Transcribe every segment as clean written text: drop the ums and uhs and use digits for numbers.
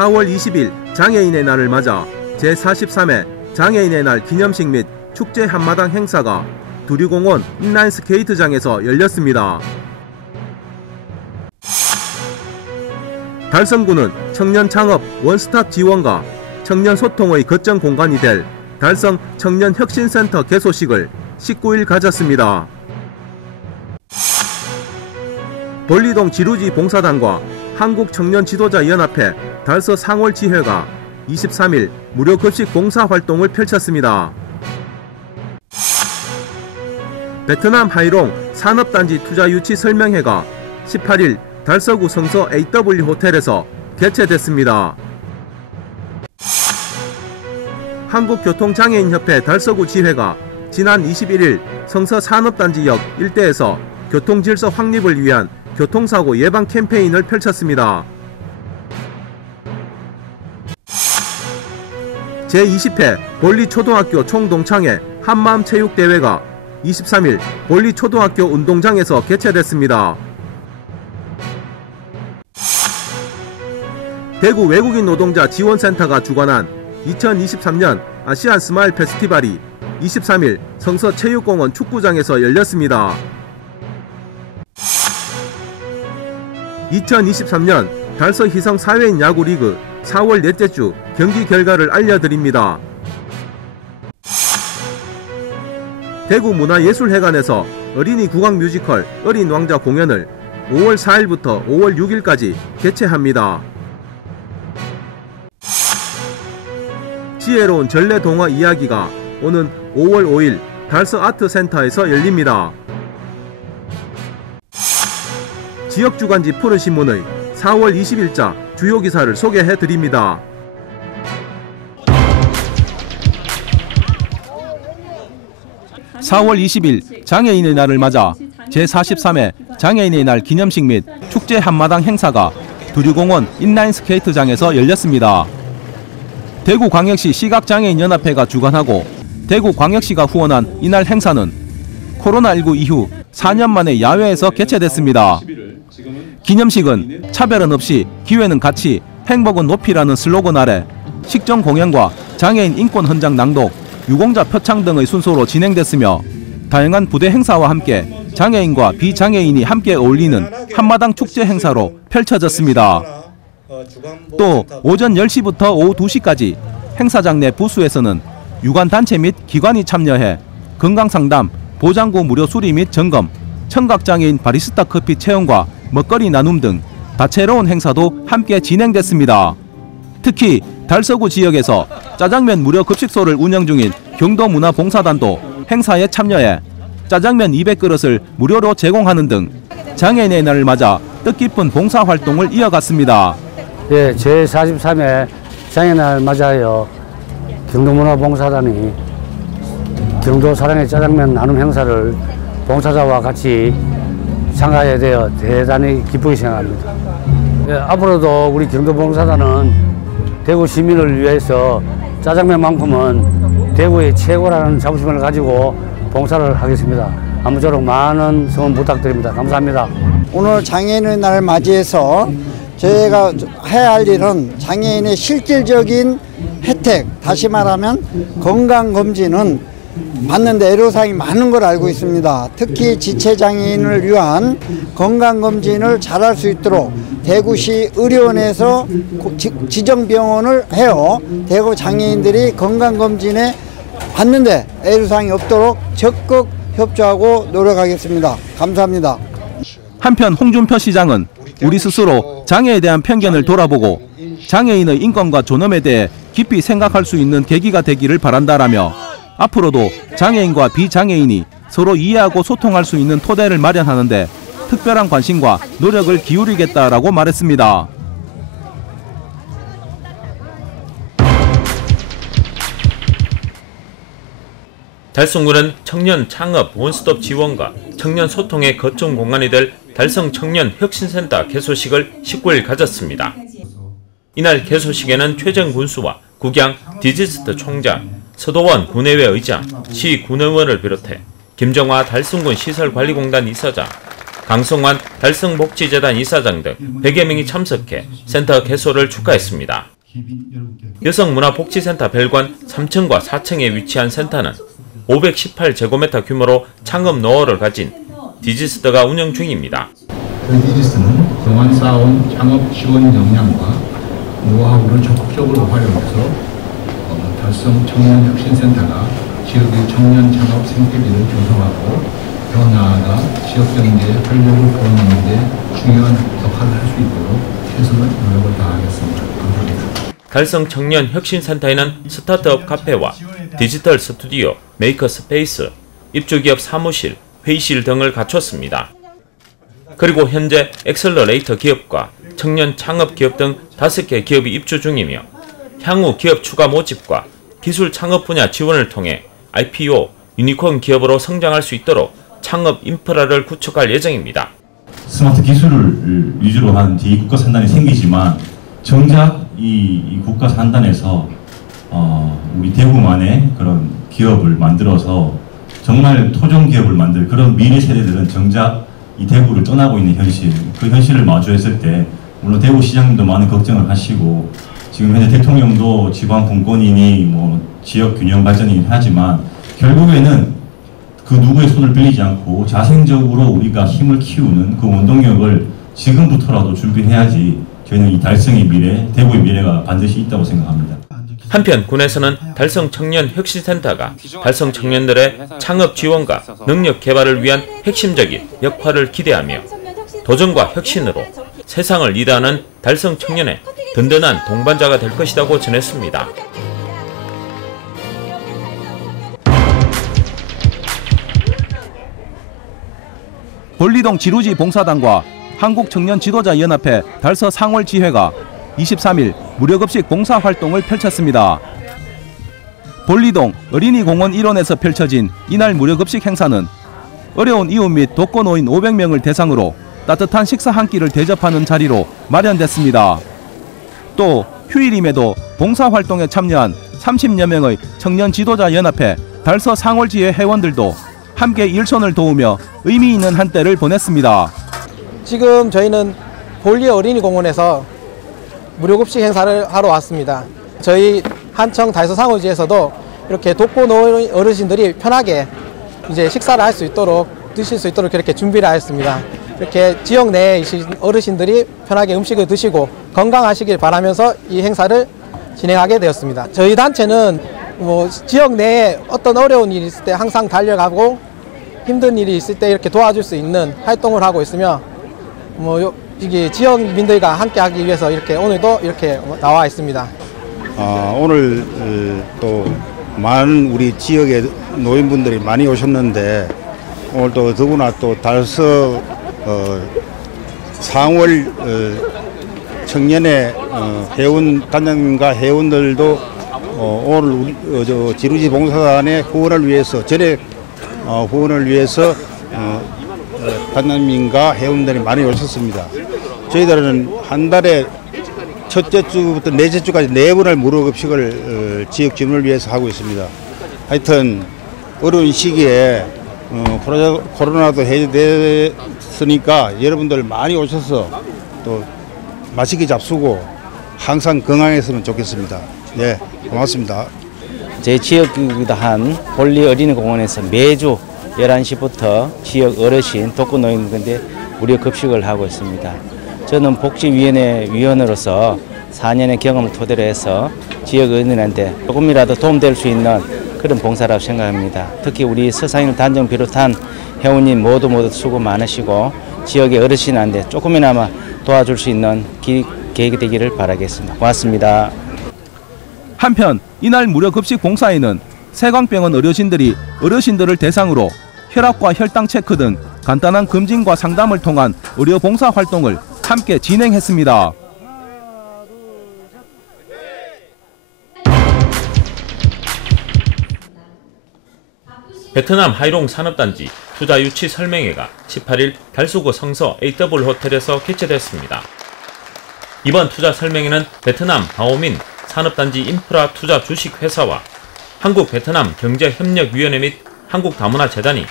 (4월 20일) 장애인의 날을 맞아 제43회 장애인의 날 기념식 및 축제 한마당 행사가 두류공원 인라인 스케이트장에서 열렸습니다. 달성구는 청년 창업 원스톱 지원과 청년 소통의 거점 공간이 될 달성 청년혁신센터 개소식을 19일 가졌습니다. 벌리동 지루지 봉사단과 한국청년지도자연합회 달서 상월지회가 23일 무료급식 봉사활동을 펼쳤습니다. 베트남 하이롱 산업단지 투자유치 설명회가 18일 달서구 성서 AW 호텔에서 개최됐습니다. 한국교통장애인협회 달서구 지회가 지난 21일 성서 산업단지역 일대에서 교통질서 확립을 위한 교통사고 예방 캠페인을 펼쳤습니다. 제20회 볼리초등학교 총동창회 한마음체육대회가 23일 볼리초등학교 운동장에서 개최됐습니다. 대구 외국인 노동자 지원센터가 주관한 2023년 아시안 스마일 페스티벌이 23일 성서체육공원 축구장에서 열렸습니다. 2023년 달서 희성 사회인 야구리그 4월 넷째 주 경기 결과를 알려드립니다. 대구 문화예술회관에서 어린이 국악 뮤지컬 어린 왕자 공연을 5월 4일부터 5월 6일까지 개최합니다. 지혜로운 전래동화 이야기가 오는 5월 5일 달서 아트센터에서 열립니다. 지역주간지 푸른신문의 4월 20일자 주요 기사를 소개해드립니다. (4월 20일) 장애인의 날을 맞아 제43회 장애인의 날 기념식 및 축제 한마당 행사가 두류공원 인라인 스케이트장에서 열렸습니다. 대구광역시 시각장애인연합회가 주관하고 대구광역시가 후원한 이날 행사는 코로나19 이후 4년 만에 야외에서 개최됐습니다. 기념식은 차별은 없이 기회는 같이 행복은 높이라는 슬로건 아래 식전 공연과 장애인 인권 헌장 낭독, 유공자 표창 등의 순서로 진행됐으며 다양한 부대 행사와 함께 장애인과 비장애인이 함께 어울리는 한마당 축제 행사로 펼쳐졌습니다. 또 오전 10시부터 오후 2시까지 행사장 내 부스에서는 유관단체 및 기관이 참여해 건강상담, 보장구 무료 수리 및 점검, 청각장애인 바리스타 커피 체험과 먹거리 나눔 등 다채로운 행사도 함께 진행됐습니다. 특히 달서구 지역에서 짜장면 무료 급식소를 운영 중인 경도문화봉사단도 행사에 참여해 짜장면 200그릇을 무료로 제공하는 등 장애인의 날을 맞아 뜻깊은 봉사활동을 이어갔습니다. 네, 제43회 장애인날 맞아요. 경도문화봉사단이 경도 사랑의 짜장면 나눔 행사를 봉사자와 같이 참가하게 되어 대단히 기쁘게 생각합니다. 네, 앞으로도 우리 경도봉사단은 대구 시민을 위해서 짜장면만큼은 대구의 최고라는 자부심을 가지고 봉사를 하겠습니다. 아무쪼록 많은 성원 부탁드립니다. 감사합니다. 오늘 장애인의 날을 맞이해서 저희가 해야 할 일은 장애인의 실질적인 혜택, 다시 말하면 건강검진은 받는데 애로사항이 많은 걸 알고 있습니다. 특히 지체장애인을 위한 건강검진을 잘할 수 있도록 대구시 의료원에서 지정병원을 해요. 대구 장애인들이 건강검진에 받는데 애로사항이 없도록 적극 협조하고 노력하겠습니다. 감사합니다. 한편 홍준표 시장은 우리 스스로 장애에 대한 편견을 돌아보고 장애인의 인권과 존엄에 대해 깊이 생각할 수 있는 계기가 되기를 바란다라며 앞으로도 장애인과 비장애인이 서로 이해하고 소통할 수 있는 토대를 마련하는 데 특별한 관심과 노력을 기울이겠다라고 말했습니다. 달성구는 청년 창업 원스톱 지원과 청년 소통의 거점 공간이 될 달성 청년 혁신센터 개소식을 19일 가졌습니다. 이날 개소식에는 최정 군수와 국양 디지스트 총장, 서도원 군의회 의장, 시 군의원을 비롯해 김정화 달성군 시설관리공단 이사장, 강성환 달성복지재단 이사장 등 100여 명이 참석해 센터 개소를 축하했습니다. 여성문화복지센터 별관 3층과 4층에 위치한 센터는 518제곱미터 규모로 창업 노하우를 가진 디지스트가 운영 중입니다. 디지스트는 그동안 쌓아온 창업 지원 역량과 노하우를 적극적으로 활용해서 달성 청년혁신센터가 지역의 청년 창업 생태계를 조성하고 더 나아가 지역 경제에 활력을 불어넣는 데 중요한 역할을 할 수 있도록 최선의 노력을 다하겠습니다. 감사합니다. 달성 청년혁신센터에는 스타트업 카페와 디지털 스튜디오, 메이커 스페이스, 입주기업 사무실, 회의실 등을 갖췄습니다. 그리고 현재 엑셀러레이터 기업과 청년 창업 기업 등 5개 기업이 입주 중이며 향후 기업 추가 모집과 기술 창업 분야 지원을 통해 IPO, 유니콘 기업으로 성장할 수 있도록 창업 인프라를 구축할 예정입니다. 스마트 기술을 위주로 한 제2국가 산단이 생기지만 정작 이 국가 산단에서 우리 대구만의 그런 기업을 만들어서 정말 토종 기업을 만들 그런 미래 세대들은 정작 이 대구를 떠나고 있는 현실, 그 현실을 마주했을 때 물론 대구시장님도 많은 걱정을 하시고 지금 현재 대통령도 지방 분권이니 뭐 지역 균형 발전이니 하지만 결국에는 그 누구의 손을 빌리지 않고 자생적으로 우리가 힘을 키우는 그 원동력을 지금부터라도 준비해야지 저희는 이 달성의 미래, 대구의 미래가 반드시 있다고 생각합니다. 한편 군에서는 달성 청년혁신센터가 달성 청년들의 창업 지원과 능력 개발을 위한 핵심적인 역할을 기대하며 도전과 혁신으로 세상을 리드하는 달성 청년의 든든한 동반자가 될 것이라고 전했습니다. 볼리동 지루지 봉사단과 한국청년지도자연합회 달서 상월지회가 23일 무료급식 봉사활동을 펼쳤습니다. 볼리동 어린이공원 일원에서 펼쳐진 이날 무료급식 행사는 어려운 이웃 및 독거노인 500명을 대상으로 따뜻한 식사 한 끼를 대접하는 자리로 마련됐습니다. 또 휴일임에도 봉사활동에 참여한 30여 명의 청년지도자연합회 달서 상월지회 회원들도 함께 일손을 도우며 의미 있는 한때를 보냈습니다. 지금 저희는 볼리 어린이공원에서 무료급식 행사를 하러 왔습니다. 저희 한청 달서 상월지에서도 이렇게 독거노인 어르신들이 편하게 이제 식사를 할 수 있도록 드실 수 있도록 그렇게 준비를 하였습니다. 이렇게 지역 내에 어르신들이 편하게 음식을 드시고 건강하시길 바라면서 이 행사를 진행하게 되었습니다. 저희 단체는 지역 내에 어떤 어려운 일이 있을 때 항상 달려가고 힘든 일이 있을 때 이렇게 도와줄 수 있는 활동을 하고 있으며 이게 지역민들과 함께하기 위해서 이렇게 오늘도 이렇게 나와 있습니다. 오늘 또 많은 우리 지역의 노인분들이 많이 오셨는데 오늘 또 더구나 또 달서 상월 청년의 회원 단장님과 회원들도 오늘 우리 지루지 봉사단의 후원을 위해서 전액 후원을 위해서 단장님과 회원들이 많이 오셨습니다. 저희들은 한 달에 첫째 주부터 넷째 주까지 4번을 무료급식을 지역 주민을 위해서 하고 있습니다. 하여튼 어려운 시기에 코로나도 해제됐으니까 여러분들 많이 오셔서 또 맛있게 잡수고 항상 건강했으면 좋겠습니다. 네, 고맙습니다. 제 지역이기도 한 볼리 어린이공원에서 매주 11시부터 지역 어르신 독거노인들한테 무료 급식을 하고 있습니다. 저는 복지위원회 위원으로서 4년의 경험을 토대로 해서 지역 어린이들한테 조금이라도 도움될 수 있는 그런 봉사라고 생각합니다. 특히 우리 서상일 단장 비롯한 회원님 모두 수고 많으시고 지역의 어르신한테 조금이나마 도와줄 수 있는 계획이 되기를 바라겠습니다. 고맙습니다. 한편 이날 무료급식 봉사에는 세광병원 의료진들이 어르신들을 대상으로 혈압과 혈당 체크 등 간단한 검진과 상담을 통한 의료 봉사 활동을 함께 진행했습니다. 베트남 하이롱 산업단지 투자 유치 설명회가 18일 달서구 성서 AW 호텔에서 개최됐습니다. 이번 투자 설명회는 베트남 바오민 산업단지 인프라 투자 주식회사와 한국-베트남 경제협력위원회 및 한국다문화재단이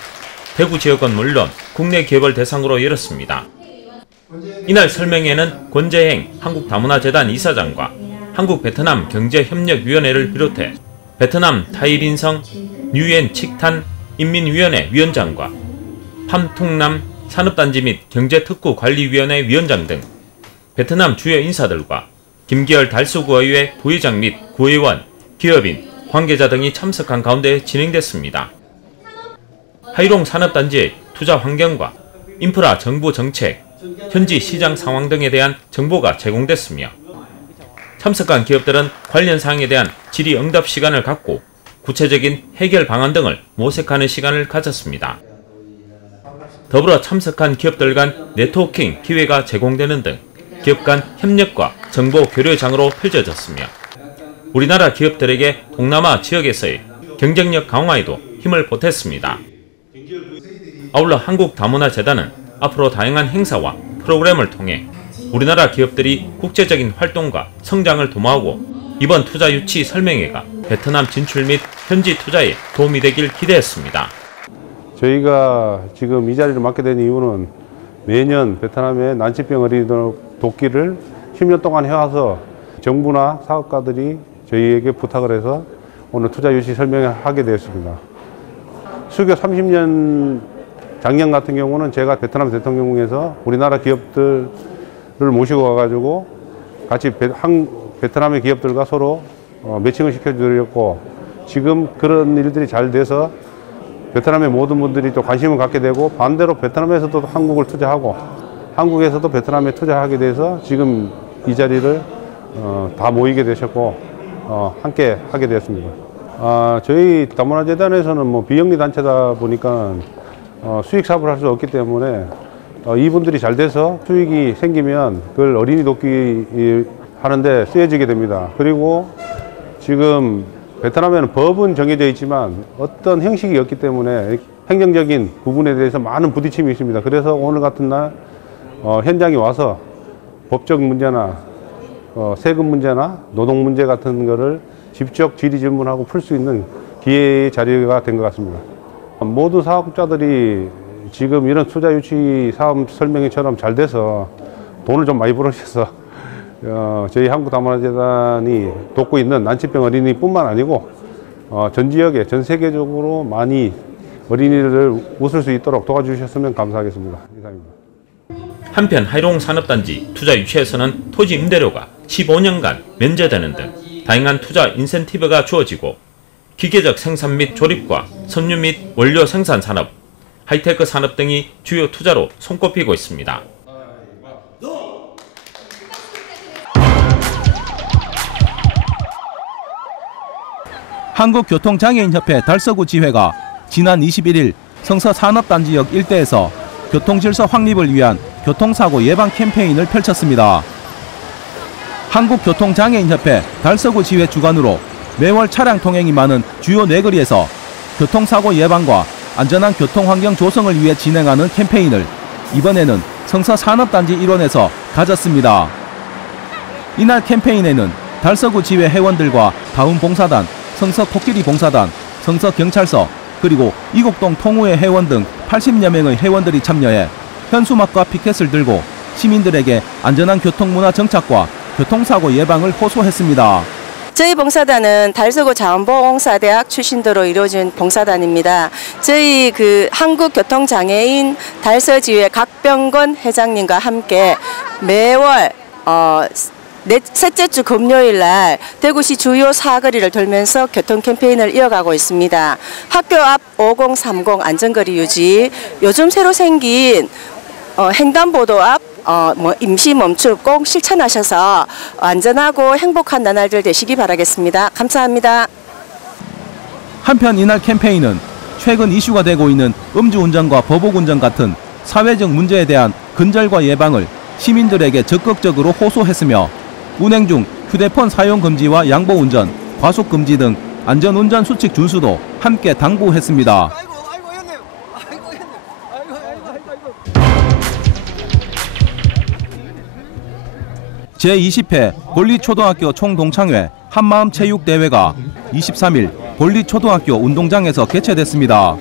대구 지역은 물론 국내 기업을 대상으로 열었습니다. 이날 설명회는 권재행 한국다문화재단 이사장과 한국-베트남 경제협력위원회를 비롯해 베트남 타이빈성 뉴엔 칙탄 인민위원회 위원장과 팜퉁남 산업단지 및 경제특구관리위원회 위원장 등 베트남 주요 인사들과 김기열 달서구의회 부회장 및 구의원, 기업인, 관계자 등이 참석한 가운데 진행됐습니다. 하이롱 산업단지의 투자 환경과 인프라 정부 정책, 현지 시장 상황 등에 대한 정보가 제공됐으며 참석한 기업들은 관련 사항에 대한 질의응답 시간을 갖고 구체적인 해결 방안 등을 모색하는 시간을 가졌습니다. 더불어 참석한 기업들 간 네트워킹 기회가 제공되는 등 기업 간 협력과 정보 교류장으로 펼쳐졌으며 우리나라 기업들에게 동남아 지역에서의 경쟁력 강화에도 힘을 보탰습니다. 아울러 한국다문화재단은 앞으로 다양한 행사와 프로그램을 통해 우리나라 기업들이 국제적인 활동과 성장을 도모하고 이번 투자 유치 설명회가 베트남 진출 및 현지 투자에 도움이 되길 기대했습니다. 저희가 지금 이 자리를 맡게 된 이유는 매년 베트남의 난치병 어린이 돕기를 10년 동안 해와서 정부나 사업가들이 저희에게 부탁을 해서 오늘 투자 유치 설명을 하게 되었습니다. 수교 30년 작년 같은 경우는 제가 베트남 대통령궁에서 우리나라 기업들을 모시고 와가지고 같이 베트남의 기업들과 서로 매칭을 시켜드렸고 지금 그런 일들이 잘 돼서 베트남의 모든 분들이 또 관심을 갖게 되고 반대로 베트남에서도 한국을 투자하고 한국에서도 베트남에 투자하게 돼서 지금 이 자리를 다 모이게 되셨고 함께 하게 되었습니다. 저희 다문화재단에서는 뭐 비영리 단체다 보니까 수익 사업을 할 수 없기 때문에 이분들이 잘 돼서 수익이 생기면 그걸 어린이 돕기 하는데 쓰여지게 됩니다. 그리고 지금 베트남에는 법은 정해져 있지만 어떤 형식이 없기 때문에 행정적인 부분에 대해서 많은 부딪힘이 있습니다. 그래서 오늘 같은 날 현장에 와서 법적 문제나 세금 문제나 노동 문제 같은 거를 직접 질의 질문하고 풀 수 있는 기회의 자리가 된 것 같습니다. 모든 사업자들이 지금 이런 투자 유치 사업 설명회처럼 잘 돼서 돈을 좀 많이 벌으셔서 저희 한국다문화재단이 돕고 있는 난치병 어린이뿐만 아니고 전 지역에 전 세계적으로 많이 어린이들을 웃을 수 있도록 도와주셨으면 감사하겠습니다. 이상입니다. 한편 하이롱 산업단지 투자 유치에서는 토지 임대료가 15년간 면제되는 등 다양한 투자 인센티브가 주어지고 기계적 생산 및 조립과 섬유 및 원료 생산 산업, 하이테크 산업 등이 주요 투자로 손꼽히고 있습니다. 한국교통장애인협회 달서구 지회가 지난 21일 성서 산업단지역 일대에서 교통질서 확립을 위한 교통사고 예방 캠페인을 펼쳤습니다. 한국교통장애인협회 달서구 지회 주관으로 매월 차량 통행이 많은 주요 네거리에서 교통사고 예방과 안전한 교통환경 조성을 위해 진행하는 캠페인을 이번에는 성서 산업단지 일원에서 가졌습니다. 이날 캠페인에는 달서구 지회 회원들과 다운봉사단, 성서 코끼리 봉사단, 성서 경찰서, 그리고 이곡동 통우회 회원 등 80여 명의 회원들이 참여해 현수막과 피켓을 들고 시민들에게 안전한 교통문화 정착과 교통사고 예방을 호소했습니다. 저희 봉사단은 달서구 자원봉사대학 출신도로 이루어진 봉사단입니다. 저희 한국교통장애인 달서지회 각병건 회장님과 함께 매월 셋째 주 금요일 날 대구시 주요 사거리를 돌면서 교통 캠페인을 이어가고 있습니다. 학교 앞 5030 안전거리 유지, 요즘 새로 생긴 횡단보도 앞 임시 멈춤 꼭 실천하셔서 안전하고 행복한 나날들 되시기 바라겠습니다. 감사합니다. 한편 이날 캠페인은 최근 이슈가 되고 있는 음주운전과 보복운전 같은 사회적 문제에 대한 근절과 예방을 시민들에게 적극적으로 호소했으며 운행 중 휴대폰 사용 금지와 양보운전, 과속금지 등 안전운전 수칙 준수도 함께 당부했습니다. 제20회 권리초등학교 총동창회 한마음 체육대회가 23일 볼리초등학교 운동장에서 개최됐습니다.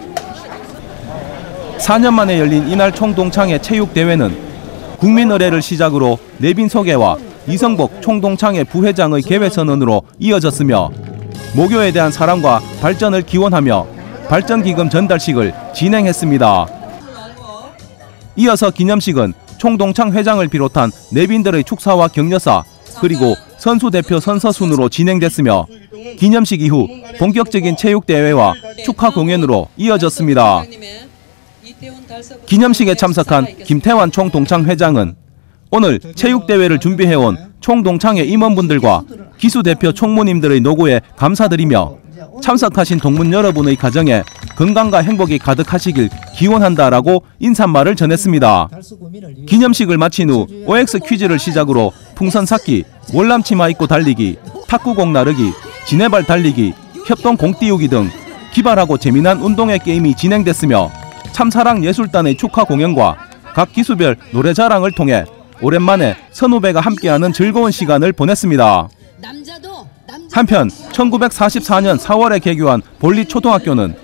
4년 만에 열린 이날 총동창회 체육대회는 국민의례를 시작으로 내빈 소개와 이성복 총동창회 부회장의 개회선언으로 이어졌으며 모교에 대한 사랑과 발전을 기원하며 발전기금 전달식을 진행했습니다. 이어서 기념식은 총동창 회장을 비롯한 내빈들의 축사와 격려사 그리고 선수대표 선서순으로 진행됐으며 기념식 이후 본격적인 체육대회와 축하 공연으로 이어졌습니다. 기념식에 참석한 김태환 총동창 회장은 오늘 체육대회를 준비해온 총동창회 임원분들과 기수대표 총무님들의 노고에 감사드리며 참석하신 동문 여러분의 가정에 건강과 행복이 가득하시길 기원한다라고 인사말을 전했습니다. 기념식을 마친 후 OX 퀴즈를 시작으로 풍선 삭기, 월남 치마 입고 달리기, 탁구공 나르기, 지네발 달리기, 협동 공 띄우기 등 기발하고 재미난 운동회 게임이 진행됐으며 참사랑 예술단의 축하 공연과 각 기수별 노래 자랑을 통해 오랜만에 선후배가 함께하는 즐거운 시간을 보냈습니다. 한편 1944년 4월에 개교한 볼리초등학교는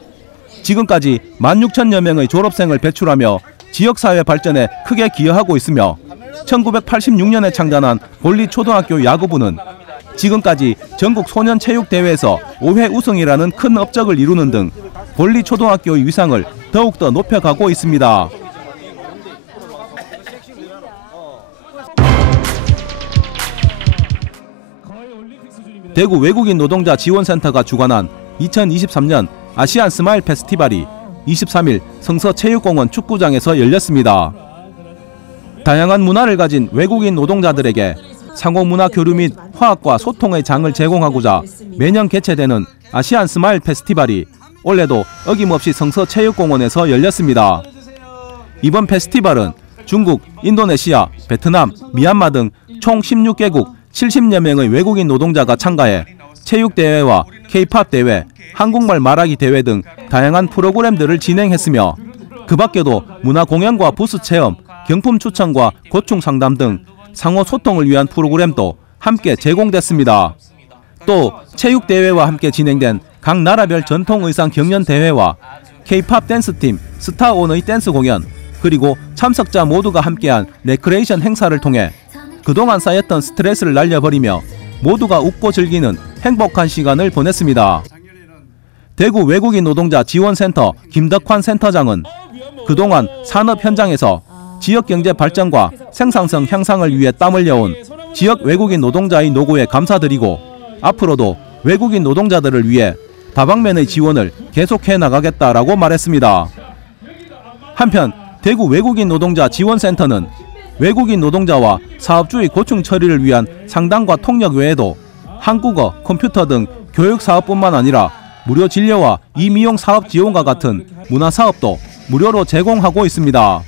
지금까지 16,000여 명의 졸업생을 배출하며 지역사회 발전에 크게 기여하고 있으며 1986년에 창단한 볼리초등학교 야구부는 지금까지 전국 소년체육대회에서 5회 우승이라는 큰 업적을 이루는 등 볼리초등학교의 위상을 더욱더 높여가고 있습니다. 대구 외국인 노동자 지원센터가 주관한 2023년 아시안 스마일 페스티벌이 23일 성서체육공원 축구장에서 열렸습니다. 다양한 문화를 가진 외국인 노동자들에게 상호문화 교류 및 화합과 소통의 장을 제공하고자 매년 개최되는 아시안 스마일 페스티벌이 올해도 어김없이 성서체육공원에서 열렸습니다. 이번 페스티벌은 중국, 인도네시아, 베트남, 미얀마 등 총 16개국 70여 명의 외국인 노동자가 참가해 체육대회와 K-팝 대회, 한국말 말하기 대회 등 다양한 프로그램들을 진행했으며 그 밖에도 문화공연과 부스 체험, 경품 추천과 고충 상담 등 상호 소통을 위한 프로그램도 함께 제공됐습니다. 또 체육대회와 함께 진행된 각 나라별 전통 의상 경연 대회와 K-팝 댄스팀 스타온의 댄스 공연 그리고 참석자 모두가 함께한 레크레이션 행사를 통해 그동안 쌓였던 스트레스를 날려버리며 모두가 웃고 즐기는 행복한 시간을 보냈습니다. 대구 외국인 노동자 지원센터 김덕환 센터장은 그동안 산업 현장에서 지역경제 발전과 생산성 향상을 위해 땀 흘려온 지역 외국인 노동자의 노고에 감사드리고 앞으로도 외국인 노동자들을 위해 다방면의 지원을 계속해 나가겠다라고 말했습니다. 한편 대구 외국인 노동자 지원센터는 외국인 노동자와 사업주의 고충 처리를 위한 상담과 통역 외에도 한국어, 컴퓨터 등 교육 사업뿐만 아니라 무료 진료와 이미용 사업 지원과 같은 문화 사업도 무료로 제공하고 있습니다.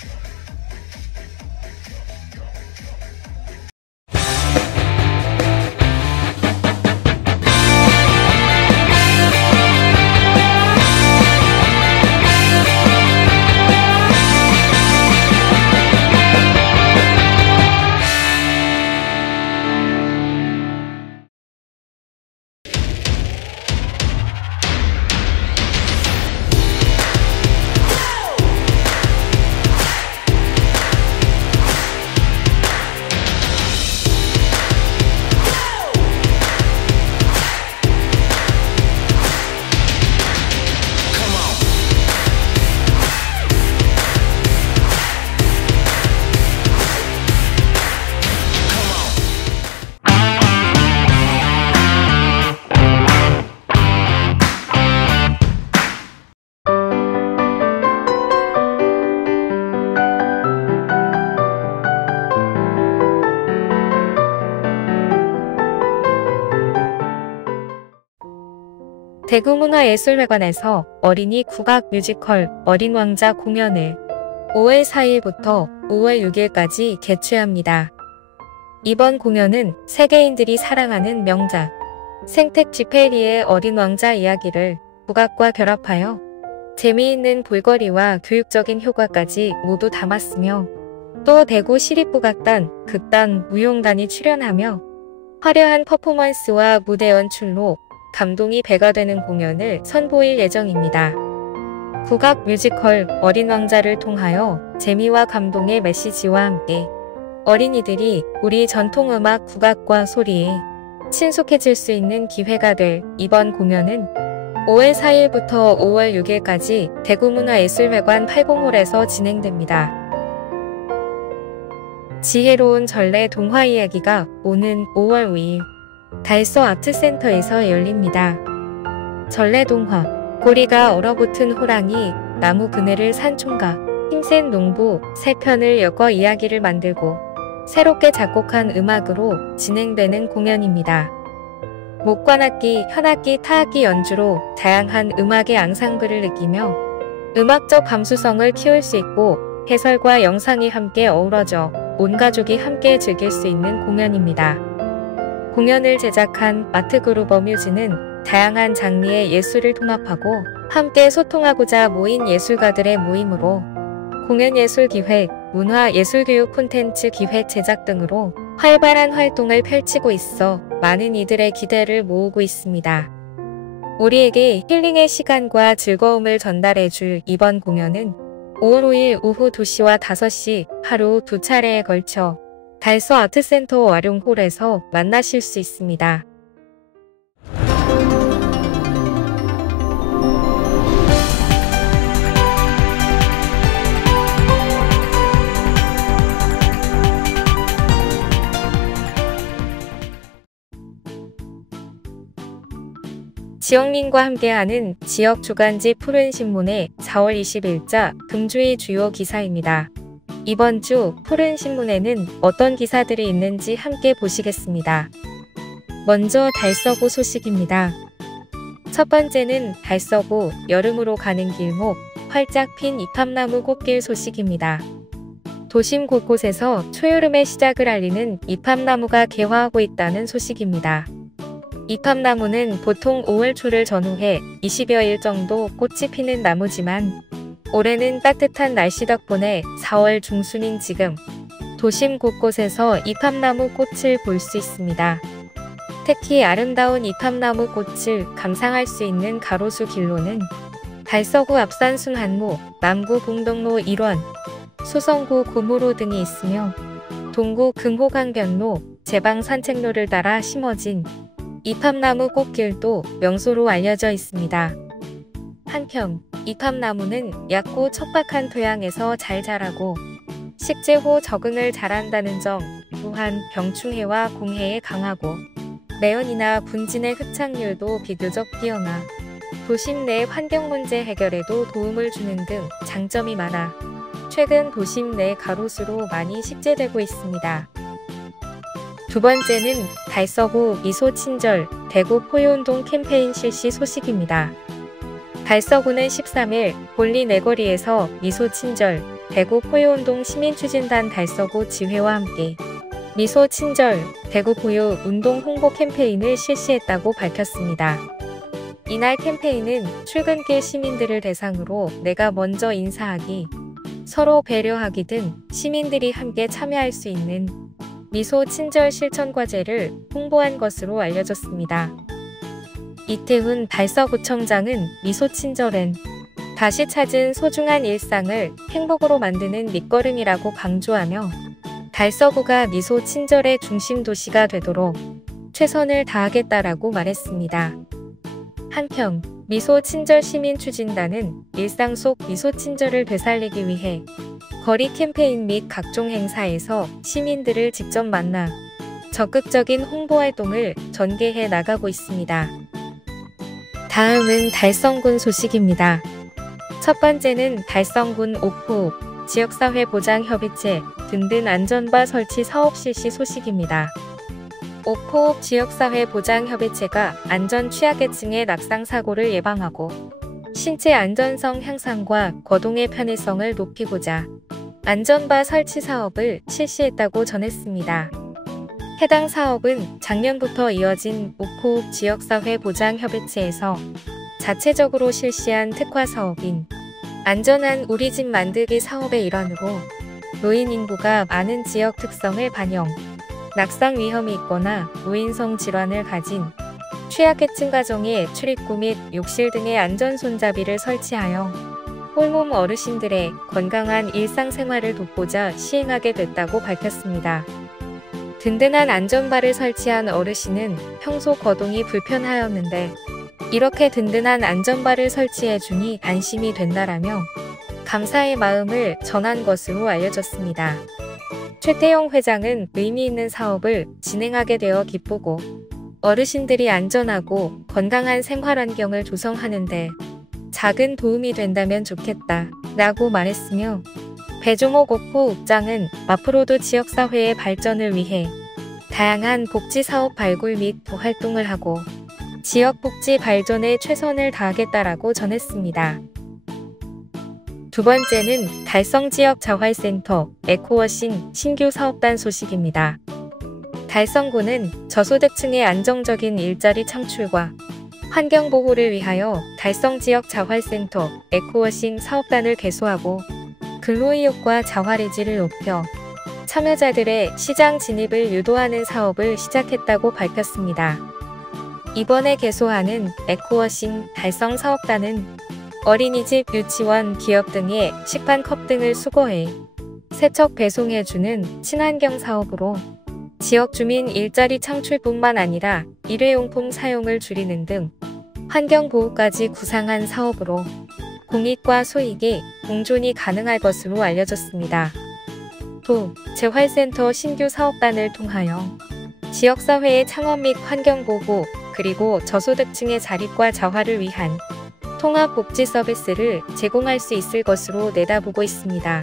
대구문화예술회관에서 어린이 국악 뮤지컬 어린 왕자 공연을 5월 4일부터 5월 6일까지 개최합니다. 이번 공연은 세계인들이 사랑하는 명작 생텍쥐페리의 어린 왕자 이야기를 국악과 결합하여 재미있는 볼거리와 교육적인 효과까지 모두 담았으며 또 대구 시립국악단, 극단, 무용단이 출연하며 화려한 퍼포먼스와 무대 연출로 감동이 배가 되는 공연을 선보일 예정입니다. 국악 뮤지컬 어린 왕자를 통하여 재미와 감동의 메시지와 함께 어린이들이 우리 전통음악 국악과 소리에 친숙해질 수 있는 기회가 될 이번 공연은 5월 4일부터 5월 6일까지 대구문화예술회관 80홀에서 진행됩니다. 지혜로운 전래 동화 이야기가 오는 5월 5일 달서 아트센터에서 열립니다. 전래 동화, 고리가 얼어붙은 호랑이, 나무 그네를 산 총각, 힘센 농부 3편을 엮어 이야기를 만들고 새롭게 작곡한 음악으로 진행되는 공연입니다. 목관악기, 현악기, 타악기 연주로 다양한 음악의 앙상블을 느끼며 음악적 감수성을 키울 수 있고 해설과 영상이 함께 어우러져 온 가족이 함께 즐길 수 있는 공연입니다. 공연을 제작한 마트그룹 뮤즈는 다양한 장르의 예술을 통합하고 함께 소통하고자 모인 예술가들의 모임으로 공연예술 기획, 문화예술교육 콘텐츠 기획 제작 등으로 활발한 활동을 펼치고 있어 많은 이들의 기대를 모으고 있습니다. 우리에게 힐링의 시간과 즐거움을 전달해줄 이번 공연은 5월 5일 오후 2시와 5시 하루 2차례에 걸쳐 달서 아트센터 와룡홀에서 만나실 수 있습니다. 지역민과 함께하는 지역 주간지 푸른신문의 4월 20일자 금주의 주요 기사입니다. 이번 주 푸른신문에는 어떤 기사들이 있는지 함께 보시겠습니다. 먼저 달서구 소식입니다. 첫 번째는 달서구 여름으로 가는 길목 활짝 핀 이팝나무 꽃길 소식입니다. 도심 곳곳에서 초여름의 시작을 알리는 이팝나무가 개화하고 있다는 소식입니다. 이팝나무는 보통 5월 초를 전후해 20여일 정도 꽃이 피는 나무지만 올해는 따뜻한 날씨 덕분에 4월 중순인 지금 도심 곳곳에서 이팝나무 꽃을 볼 수 있습니다. 특히 아름다운 이팝나무 꽃을 감상할 수 있는 가로수 길로는 달서구 앞산 순환로, 남구 봉덕로 1원, 소성구 고무로 등이 있으며 동구 금호강변로, 제방 산책로를 따라 심어진 이팝나무 꽃길도 명소로 알려져 있습니다. 한편 이팝나무는 얕고 척박한 토양에서 잘 자라고 식재호 적응을 잘한다는 점, 또한 병충해와 공해에 강하고 매연이나 분진의 흡착률도 비교적 뛰어나 도심 내 환경 문제 해결에도 도움을 주는 등 장점이 많아 최근 도심 내 가로수로 많이 식재되고 있습니다. 두 번째는 달서구 미소 친절 대구 포유운동 캠페인 실시 소식입니다. 달서구는 13일 볼리 내거리에서 미소 친절 대구 포유운동 시민추진단 달서구 지회와 함께 미소 친절 대구 포유 운동 홍보 캠페인을 실시했다고 밝혔습니다. 이날 캠페인은 출근길 시민들을 대상으로 내가 먼저 인사하기, 서로 배려하기 등 시민들이 함께 참여할 수 있는 미소 친절 실천 과제를 홍보한 것으로 알려졌습니다. 이태훈 달서구청장은 미소 친절은 다시 찾은 소중한 일상을 행복으로 만드는 밑거름이라고 강조하며 달서구가 미소 친절의 중심 도시가 되도록 최선을 다하겠다라고 말했습니다. 한편 미소 친절 시민 추진단은 일상 속 미소 친절을 되살리기 위해 거리 캠페인 및 각종 행사에서 시민들을 직접 만나 적극적인 홍보 활동을 전개해 나가고 있습니다. 다음은 달성군 소식입니다. 첫 번째는 달성군 옥포읍 지역사회 보장협의체 등등 안전바 설치 사업 실시 소식입니다. 옥포읍 지역사회 보장협의체가 안전 취약계층의 낙상사고를 예방하고 신체 안전성 향상과 거동의 편의성을 높이고자 안전바 설치 사업을 실시했다고 전했습니다. 해당 사업은 작년부터 이어진 옥포읍 지역사회 보장협의체에서 자체적으로 실시한 특화 사업인 안전한 우리집 만들기 사업의 일환으로 노인 인구가 많은 지역 특성을 반영, 낙상 위험이 있거나 우인성 질환을 가진 취약계층 가정의 출입구 및 욕실 등의 안전 손잡이를 설치하여 홀몸 어르신들의 건강한 일상생활을 돕고자 시행하게 됐다고 밝혔습니다. 든든한 안전바를 설치한 어르신은 평소 거동이 불편하였는데 이렇게 든든한 안전바를 설치해주니 안심이 된다라며 감사의 마음을 전한 것으로 알려졌습니다. 최태영 회장은 의미 있는 사업을 진행하게 되어 기쁘고 어르신들이 안전하고 건강한 생활 환경을 조성하는 데 작은 도움이 된다면 좋겠다 라고 말했으며 배종옥 옥포읍장은 앞으로도 지역사회의 발전을 위해 다양한 복지사업 발굴 및 활동을 하고 지역 복지 발전에 최선을 다하겠다라고 전했습니다. 두 번째는 달성지역 자활센터 에코워싱 신규 사업단 소식입니다. 달성구는 저소득층의 안정적인 일자리 창출과 환경보호를 위하여 달성지역 자활센터 에코워싱 사업단을 개소하고 근로의욕과 자활의지를 높여 참여자들의 시장 진입을 유도하는 사업을 시작했다고 밝혔습니다. 이번에 개소하는 에코워싱 달성 사업단은 어린이집, 유치원, 기업 등의 식판컵 등을 수거해 세척 배송해주는 친환경 사업으로 지역 주민 일자리 창출뿐만 아니라 일회용품 사용을 줄이는 등 환경보호까지 구상한 사업으로 공익과 소익이 공존이 가능할 것으로 알려졌습니다. 또 재활센터 신규 사업단을 통하여 지역사회의 창업 및 환경보호 그리고 저소득층의 자립과 자활을 위한 통합복지 서비스를 제공할 수 있을 것으로 내다보고 있습니다.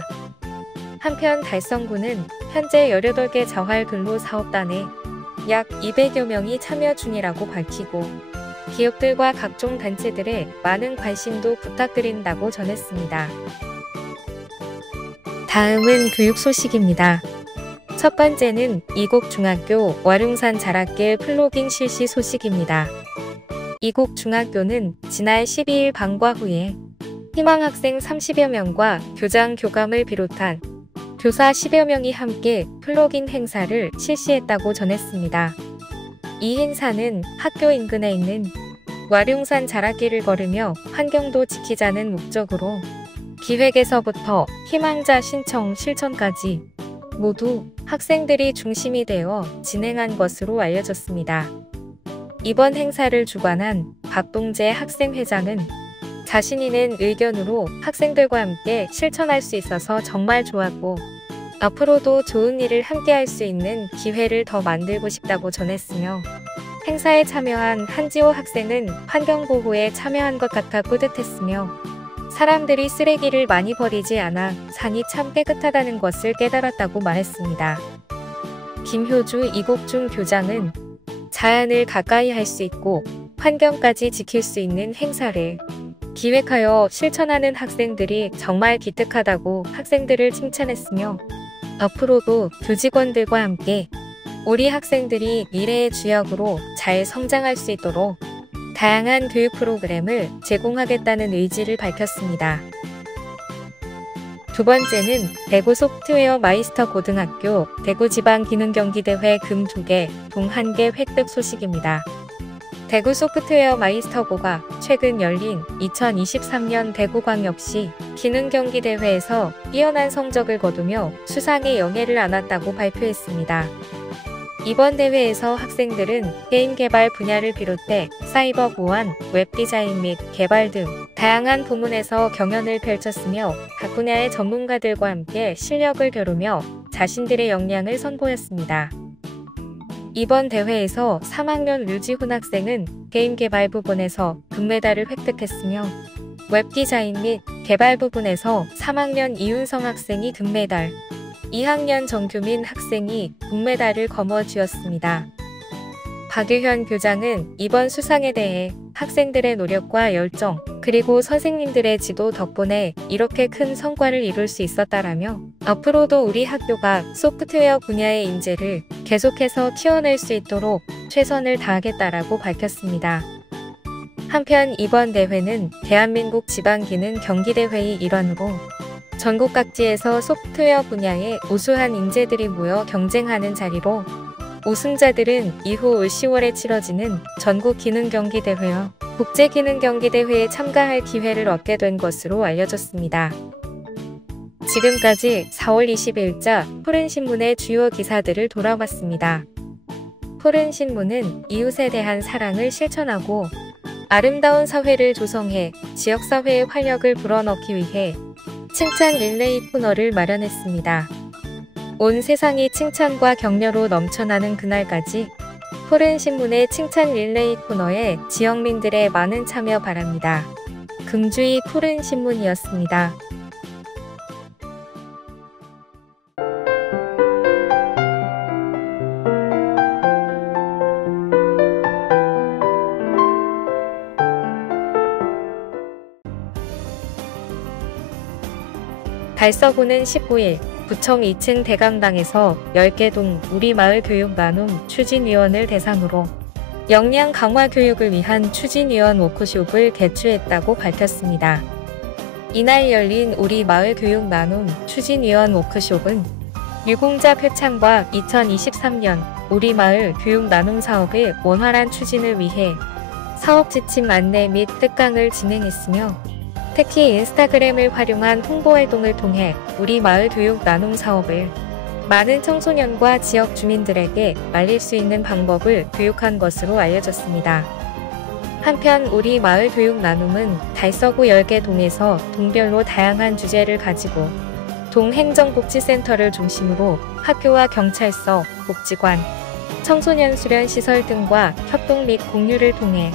한편 달성구는 현재 18개 자활근로사업단에 약 200여 명이 참여 중이라고 밝히고 기업들과 각종 단체들의 많은 관심도 부탁드린다고 전했습니다. 다음은 교육 소식입니다. 첫 번째는 이곡중학교 와룡산 자락길 플로깅 실시 소식입니다. 이곡중학교는 지난 12일 방과 후에 희망학생 30여 명과 교장, 교감을 비롯한 교사 10여 명이 함께 플로깅 행사를 실시했다고 전했습니다. 이 행사는 학교 인근에 있는 와룡산 자락길을 걸으며 환경도 지키자는 목적으로 기획에서부터 희망자 신청 실천까지 모두 학생들이 중심이 되어 진행한 것으로 알려졌습니다. 이번 행사를 주관한 박동재 학생회장은 자신이 낸 의견으로 학생들과 함께 실천할 수 있어서 정말 좋았고 앞으로도 좋은 일을 함께 할 수 있는 기회를 더 만들고 싶다고 전했으며 행사에 참여한 한지호 학생은 환경보호에 참여한 것 같아 뿌듯했으며 사람들이 쓰레기를 많이 버리지 않아 산이 참 깨끗하다는 것을 깨달았다고 말했습니다. 김효주 이곡중 교장은 자연을 가까이 할 수 있고 환경까지 지킬 수 있는 행사를 기획하여 실천하는 학생들이 정말 기특하다고 학생들을 칭찬했으며 앞으로도 교직원들과 함께 우리 학생들이 미래의 주역으로 잘 성장할 수 있도록 다양한 교육 프로그램을 제공하겠다는 의지를 밝혔습니다. 두 번째는 대구 소프트웨어 마이스터 고등학교 대구지방기능경기대회 금 2개, 동 1개 획득 소식입니다. 대구 소프트웨어 마이스터고가 최근 열린 2023년 대구광역시 기능경기대회에서 뛰어난 성적을 거두며 수상에 영예를 안았다고 발표했습니다. 이번 대회에서 학생들은 게임 개발 분야를 비롯해 사이버 보안, 웹 디자인 및 개발 등 다양한 부문에서 경연을 펼쳤으며 각 분야의 전문가들과 함께 실력을 겨루며 자신들의 역량을 선보였습니다. 이번 대회에서 3학년 류지훈 학생은 게임 개발 부분에서 금메달을 획득했으며 웹 디자인 및 개발 부분에서 3학년 이윤성 학생이 금메달, 2학년 정규민 학생이 동메달을 거머쥐었습니다. 박유현 교장은 이번 수상에 대해 학생들의 노력과 열정, 그리고 선생님들의 지도 덕분에 이렇게 큰 성과를 이룰 수 있었다라며 앞으로도 우리 학교가 소프트웨어 분야의 인재를 계속해서 키워낼 수 있도록 최선을 다하겠다라고 밝혔습니다. 한편 이번 대회는 대한민국 지방기능경기대회의 일환으로 전국 각지에서 소프트웨어 분야의 우수한 인재들이 모여 경쟁하는 자리로 우승자들은 이후 올 10월에 치러지는 전국 기능경기대회와 국제기능경기대회에 참가할 기회를 얻게 된 것으로 알려졌습니다. 지금까지 4월 20일자 푸른신문의 주요 기사들을 돌아봤습니다. 푸른신문은 이웃에 대한 사랑을 실천하고 아름다운 사회를 조성해 지역사회의 활력을 불어넣기 위해 칭찬 릴레이 코너를 마련했습니다. 온 세상이 칭찬과 격려로 넘쳐나는 그날까지 푸른신문의 칭찬 릴레이 코너에 지역민들의 많은 참여 바랍니다. 금주의 푸른신문이었습니다. 달서구는 19일 구청 2층 대강당에서 10개 동 우리마을 교육나눔 추진위원을 대상으로 역량 강화 교육을 위한 추진위원 워크숍을 개최했다고 밝혔습니다. 이날 열린 우리마을 교육나눔 추진위원 워크숍은 유공자 표창과 2023년 우리마을 교육나눔 사업의 원활한 추진을 위해 사업 지침 안내 및 특강을 진행했으며 특히 인스타그램을 활용한 홍보활동을 통해 우리 마을 교육 나눔 사업을 많은 청소년과 지역 주민들에게 알릴 수 있는 방법을 교육한 것으로 알려졌습니다. 한편 우리 마을 교육 나눔은 달서구 10개 동에서 동별로 다양한 주제를 가지고 동행정복지센터를 중심으로 학교와 경찰서, 복지관, 청소년 수련 시설 등과 협동 및 공유를 통해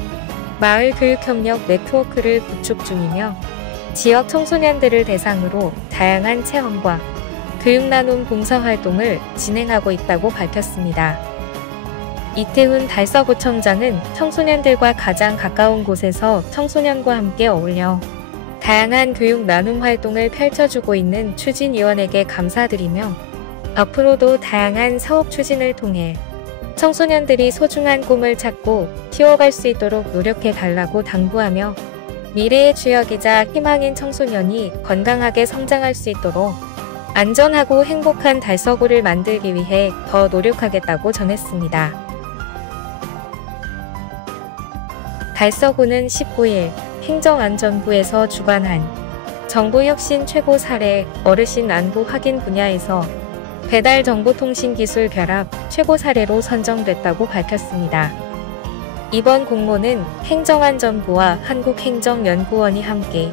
마을 교육협력 네트워크를 구축 중이며 지역 청소년들을 대상으로 다양한 체험과 교육나눔 봉사활동을 진행하고 있다고 밝혔습니다. 이태훈 달서구청장은 청소년들과 가장 가까운 곳에서 청소년과 함께 어울려 다양한 교육나눔 활동을 펼쳐주고 있는 추진위원에게 감사드리며 앞으로도 다양한 사업 추진을 통해 청소년들이 소중한 꿈을 찾고 키워갈 수 있도록 노력해달라고 당부하며 미래의 주역이자 희망인 청소년이 건강하게 성장할 수 있도록 안전하고 행복한 달서구를 만들기 위해 더 노력하겠다고 전했습니다. 달서구는 19일 행정안전부에서 주관한 정부혁신 최고 사례 어르신 안부 확인 분야에서 배달정보통신기술 결합 최고 사례로 선정됐다고 밝혔습니다. 이번 공모는 행정안전부와 한국행정연구원이 함께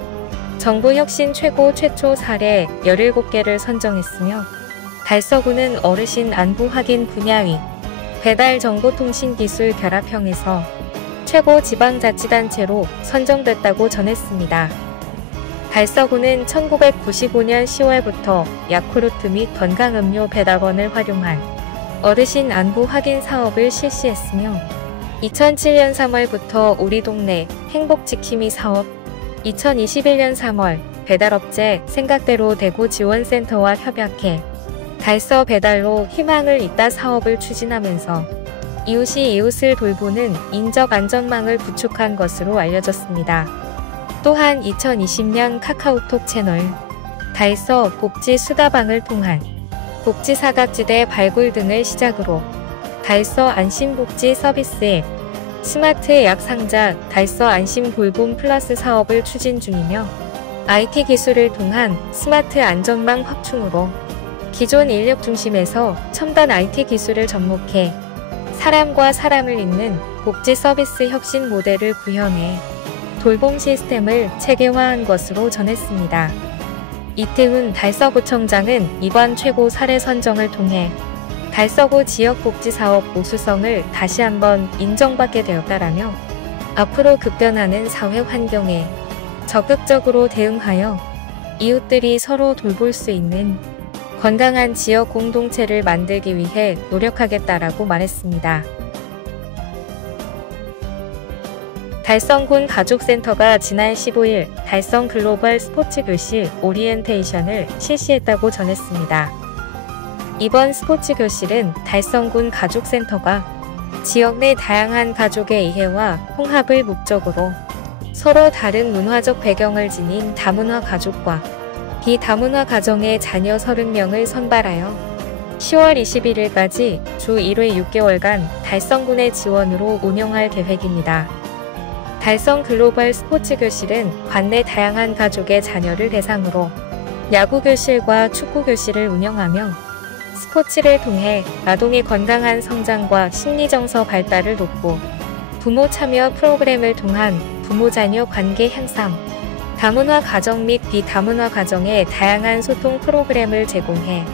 정부혁신 최초 사례 17개를 선정했으며 달서구는 어르신 안부 확인 분야위 배달정보통신기술 결합형에서 최고 지방자치단체로 선정됐다고 전했습니다. 달서구는 1995년 10월부터 야쿠르트 및 건강음료 배달원을 활용한 어르신 안부 확인 사업을 실시했으며 2007년 3월부터 우리 동네 행복지킴이 사업, 2021년 3월 배달업체 생각대로 대구 지원센터와 협약해 달서 배달로 희망을 잇다 사업을 추진하면서 이웃이 이웃을 돌보는 인적 안전망을 구축한 것으로 알려졌습니다. 또한 2020년 카카오톡 채널 달서 복지 수다방을 통한 복지 사각지대 발굴 등을 시작으로 달서 안심복지 서비스 앱, 스마트 약 상자 달서 안심 돌봄 플러스 사업을 추진 중이며 IT 기술을 통한 스마트 안전망 확충으로 기존 인력 중심에서 첨단 IT 기술을 접목해 사람과 사람을 잇는 복지 서비스 혁신 모델을 구현해 돌봄 시스템을 체계화한 것으로 전했습니다. 이태훈 달서구청장은 이번 최고 사례 선정을 통해 달서구 지역복지사업 우수성을 다시 한번 인정받게 되었다라며 앞으로 급변하는 사회 환경에 적극적으로 대응하여 이웃들이 서로 돌볼 수 있는 건강한 지역 공동체를 만들기 위해 노력하겠다라고 말했습니다. 달성군 가족센터가 지난 15일 달성 글로벌 스포츠 교실 오리엔테이션을 실시했다고 전했습니다. 이번 스포츠 교실은 달성군 가족센터가 지역 내 다양한 가족의 이해와 통합을 목적으로 서로 다른 문화적 배경을 지닌 다문화 가족과 비다문화 가정의 자녀 30명을 선발하여 10월 21일까지 주 1회 6개월간 달성군의 지원으로 운영할 계획입니다. 달성 글로벌 스포츠 교실은 관내 다양한 가족의 자녀를 대상으로 야구 교실과 축구 교실을 운영하며 스포츠를 통해 아동의 건강한 성장과 심리정서 발달을 돕고 부모 참여 프로그램을 통한 부모-자녀 관계 향상, 다문화 가정 및 비다문화 가정의 다양한 소통 프로그램을 제공해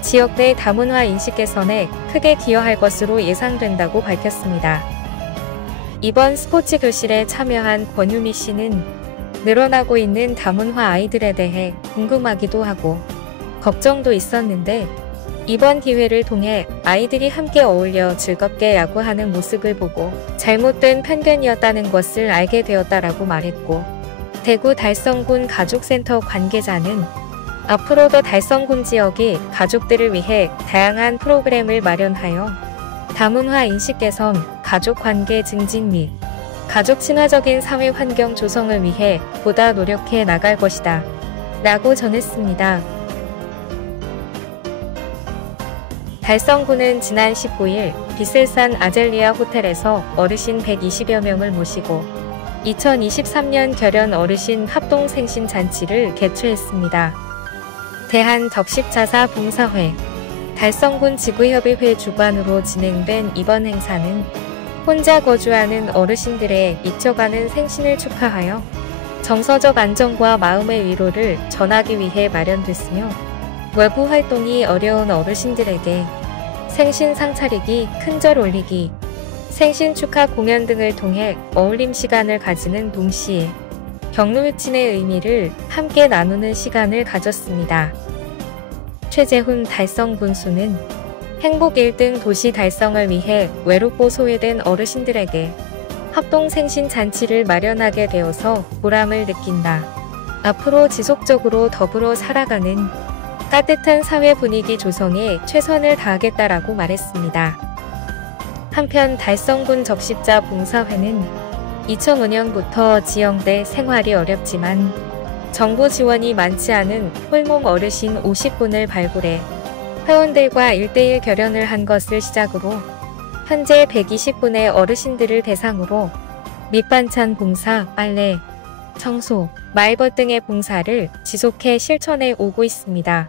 지역 내 다문화 인식 개선에 크게 기여할 것으로 예상된다고 밝혔습니다. 이번 스포츠 교실에 참여한 권유미 씨는 늘어나고 있는 다문화 아이들에 대해 궁금하기도 하고 걱정도 있었는데 이번 기회를 통해 아이들이 함께 어울려 즐겁게 야구하는 모습을 보고 잘못된 편견이었다는 것을 알게 되었다라고 말했고, 대구 달성군 가족센터 관계자는 앞으로도 달성군 지역이 가족들을 위해 다양한 프로그램을 마련하여 다문화 인식 개선, 가족 관계 증진 및 가족 친화적인 사회 환경 조성을 위해 보다 노력해 나갈 것이다 라고 전했습니다. 달성군은 지난 19일 비슬산 아젤리아 호텔에서 어르신 120여 명을 모시고 2023년 결연 어르신 합동 생신 잔치를 개최했습니다. 대한적십자사 봉사회, 달성군 지구협의회 주관으로 진행된 이번 행사는 혼자 거주하는 어르신들의 잊혀가는 생신을 축하하여 정서적 안정과 마음의 위로를 전하기 위해 마련됐으며, 외부 활동이 어려운 어르신들에게 생신 상 차리기, 큰절 올리기, 생신 축하 공연 등을 통해 어울림 시간을 가지는 동시에 격려유친의 의미를 함께 나누는 시간을 가졌습니다. 최재훈 달성 군수는 행복 1등 도시 달성을 위해 외롭고 소외된 어르신들에게 합동 생신 잔치를 마련하게 되어서 보람을 느낀다. 앞으로 지속적으로 더불어 살아가는 따뜻한 사회 분위기 조성에 최선을 다하겠다라고 말했습니다. 한편 달성군 적십자 봉사회는 2005년부터 지역 내 생활이 어렵지만 정부 지원이 많지 않은 홀몸 어르신 50분을 발굴해 회원들과 1:1 결연을 한 것을 시작으로 현재 120분의 어르신들을 대상으로 밑반찬 봉사, 빨래, 청소, 말벗 등의 봉사를 지속해 실천해 오고 있습니다.